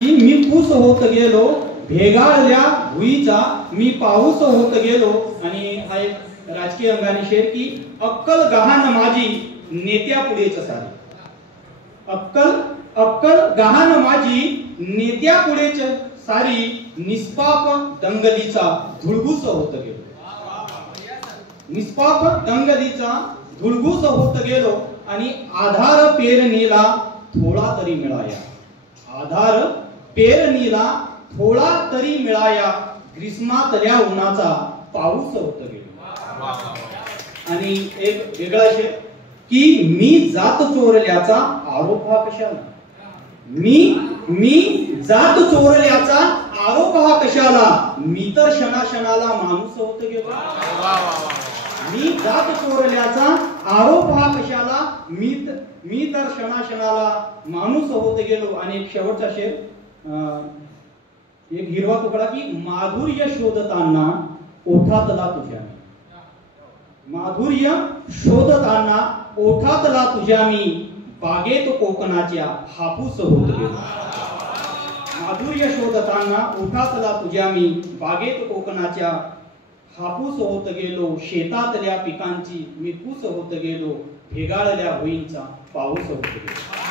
मी पूस होत गेलो भेगाळल्या भुईचा मी पाऊस होत गेलो। आणि हा एक राजकीय अंगाने शेर की अक्कल गहाण माझी नेत्या पुढेच सारी। अक्कल गहाण माझी नेत्या पुढेच सारी निष्पाप दंगलीचा धुळगुस होत गेलो। निष्पाप दंगलीचा धुळगुस होत गेलो आणि आधार पेरणीला थोडा तरी मिळाया। आधार पेरणीला थोडा तरी मिळाया ग्रीष्मातल्या उन्हाचा पाऊस होत गेलो। आणि एक वेगळा शेर की मी जात चोरल्याचा आरोप हा कशाला। मी जात चोरल्याचा आरोप हा कशाला मी तर क्षणाक्षणाला माणूस होत गेलो। मी जात चोरल्याचा आरोप हा कशाला मी तर क्षणाक्षणाला माणूस होत गेलो। आणि एक शेवटचा शेर एक हिरवा तुकडा की माधुर्य शोधताना ओठातला तुझ्या मी। माधुर्य शोधताना ओठातला तुझ्या मी बागेत कोकणाच्या हापूस होत गेलो। माधुर्य शोधताना ओठातला तुझ्या मी बागेत कोकणाच्या हापूस होत गेलो। शेतातल्या पिकांची मी पूस होत गेलो भेगाळल्या भुईंचा पाऊस होत गेलो।